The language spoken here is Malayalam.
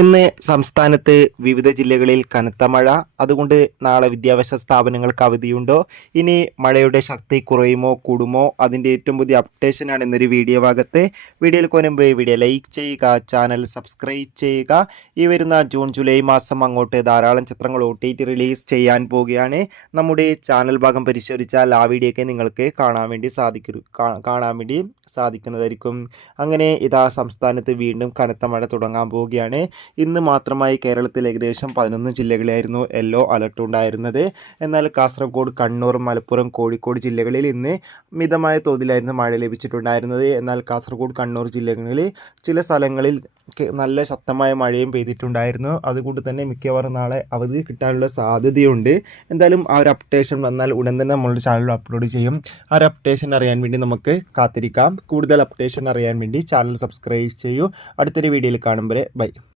ഇന്ന് സംസ്ഥാനത്ത് വിവിധ ജില്ലകളിൽ കനത്ത മഴ. അതുകൊണ്ട് നാളെ വിദ്യാഭ്യാസ സ്ഥാപനങ്ങൾക്ക് അവധിയുണ്ടോ? ഇനി മഴയുടെ ശക്തി കുറയുമോ കൂടുമോ? അതിൻ്റെ ഏറ്റവും പുതിയ അപ്ഡേഷനാണ് ഇന്നൊരു വീഡിയോ ഭാഗത്ത്. വീഡിയോയിൽ മുൻപ് വീഡിയോ ലൈക്ക് ചെയ്യുക, ചാനൽ സബ്സ്ക്രൈബ് ചെയ്യുക. ഈ വരുന്ന ജൂൺ ജൂലൈ മാസം അങ്ങോട്ട് ധാരാളം ചിത്രങ്ങൾ OTT റിലീസ് ചെയ്യാൻ പോവുകയാണ്. നമ്മുടെ ചാനൽ ഭാഗം പരിശോധിച്ചാൽ ആ വീഡിയോയൊക്കെ നിങ്ങൾക്ക് കാണാൻ വേണ്ടി സാധിക്കുന്നതായിരിക്കും. അങ്ങനെ ഇതാ സംസ്ഥാനത്ത് വീണ്ടും കനത്ത മഴ തുടങ്ങാൻ പോവുകയാണ്. ഇന്ന് മാത്രമായി കേരളത്തിൽ ഏകദേശം 11 ജില്ലകളിലായിരുന്നു യെല്ലോ അലർട്ട് ഉണ്ടായിരുന്നത്. എന്നാൽ കാസർഗോഡ്, കണ്ണൂർ, മലപ്പുറം, കോഴിക്കോട് ജില്ലകളിൽ ഇന്ന് മിതമായ തോതിലായിരുന്നു മഴ ലഭിച്ചിട്ടുണ്ടായിരുന്നത്. എന്നാൽ കാസർഗോഡ്, കണ്ണൂർ ജില്ലകളിൽ ചില സ്ഥലങ്ങളിൽ നല്ല ശക്തമായ മഴയും പെയ്തിട്ടുണ്ടായിരുന്നു. അതുകൊണ്ട് തന്നെ മിക്കവാറും നാളെ അവധി കിട്ടാനുള്ള സാധ്യതയുണ്ട്. എന്തായാലും ആ ഒരു അപ്ഡേഷൻ വന്നാൽ ഉടൻ തന്നെ നമ്മളുടെ ചാനലിൽ അപ്ലോഡ് ചെയ്യും. ആ ഒരു അപ്ഡേഷൻ അറിയാൻ വേണ്ടി നമുക്ക് കാത്തിരിക്കാം. കൂടുതൽ അപ്ഡേഷൻ അറിയാൻ വേണ്ടി ചാനൽ സബ്സ്ക്രൈബ് ചെയ്യൂ. അടുത്തൊരു വീഡിയോയിൽ കാണും വരെ ബൈ.